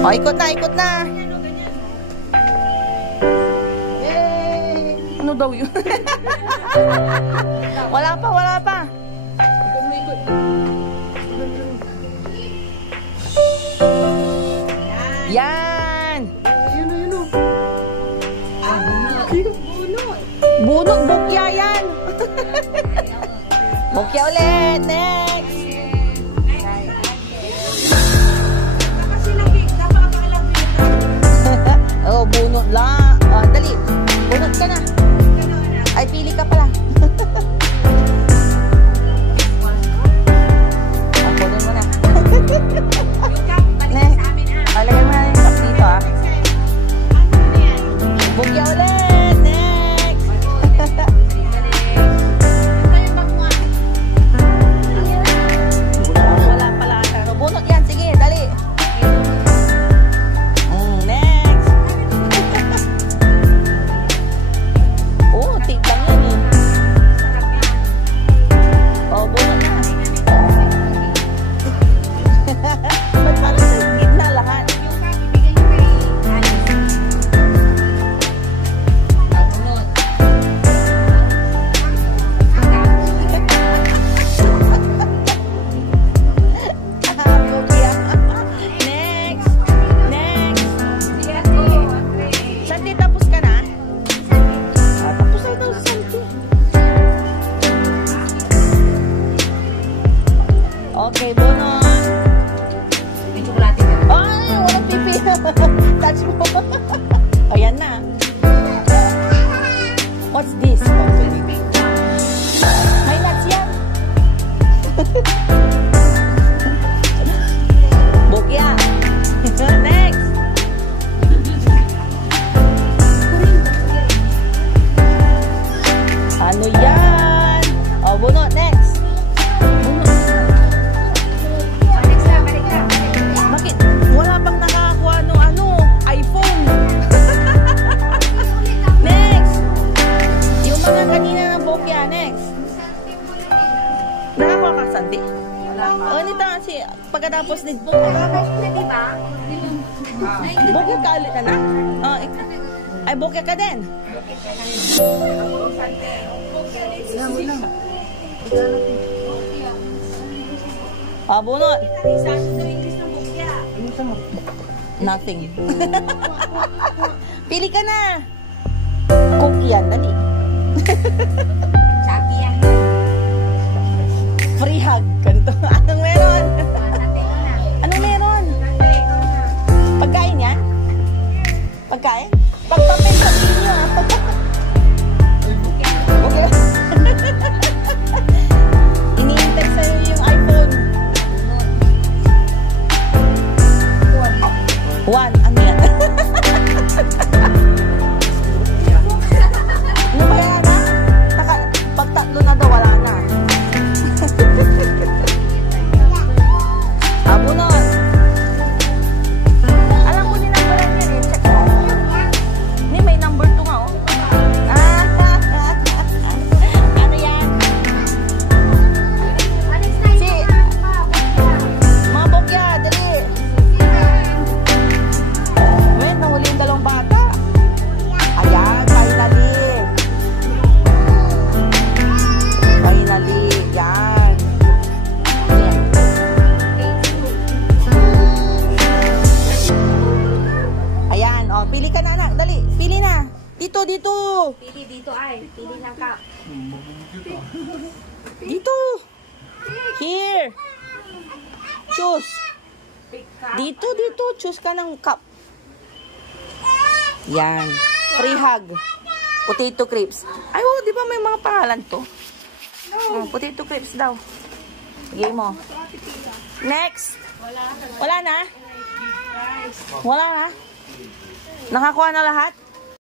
O, ikot na, ikot na. Yay! Ano daw yun? Wala pa, wala pa. Ikot mo, ikot. Yan! Ayun o. Bunot. Bunot, bukya yan! Bukya ulit! Next! Oh, bunot lang. Oh, dali. Bunot ka na. Ay, pili ka pala. Oh, bunot mo na. Next. Alagay mo na yung cup dito, ah. Bukya ulit. Next. Wala pala. Bunot yan. Sige, dali. Next. Oh, tignan yan eh. Oh, bunot na. Ba't parang sa gitna lahat? Next. Next. Santi, tapos ka na? Tapos ay daw si Santi. Okay, bunot. May tsokolate ka. Ay, walang pipi. Touch mo. Ayan na. What's this? May nuts yan. Bukya. Next. Ano yan? Oh, bunot. Next. Bakit? Wala pang nakakakuha ng iPhone. Next. Yung mga kanina ng bokya. Next. Nakakuha ka, Santi? O, nito kasi pagkatapos ni bokya. Bokya ka ulit na? Ay, bokya ka din. Bunot. Nothing. Pili ka na. Cook yan, dali. Free hug. Ganito. Anong meron? Anong meron? Pagkain yan? Pagkain? Pagpapel sa inyo. Okay. Iniintay sa'yo yung iPhone. One. Ano yan? Ano ba yan, ha? Pag tatlo na daw, wala na. Bunot. Alam ko din number yan eh. Check mo. Hindi, may number 2 nga, oh. Ano yan? Si, mga bokya, dali. Wait, nahuli yung dalawang bata. Ayan, finally. Finally, yan. Ayan, oh, pili ka na, anak. Dali, pili na. Dito, dito. Pili dito ay. Pili ng cup. Dito. Here. Choose. Dito, dito. Choose ka ng cup. Yan. Free hug. Potato crisps. Ay, oh, di ba may mga pangalan to? Oh, potato crisps daw. Bigay mo. Next. Wala na? Wala na? Nakakuha na lahat?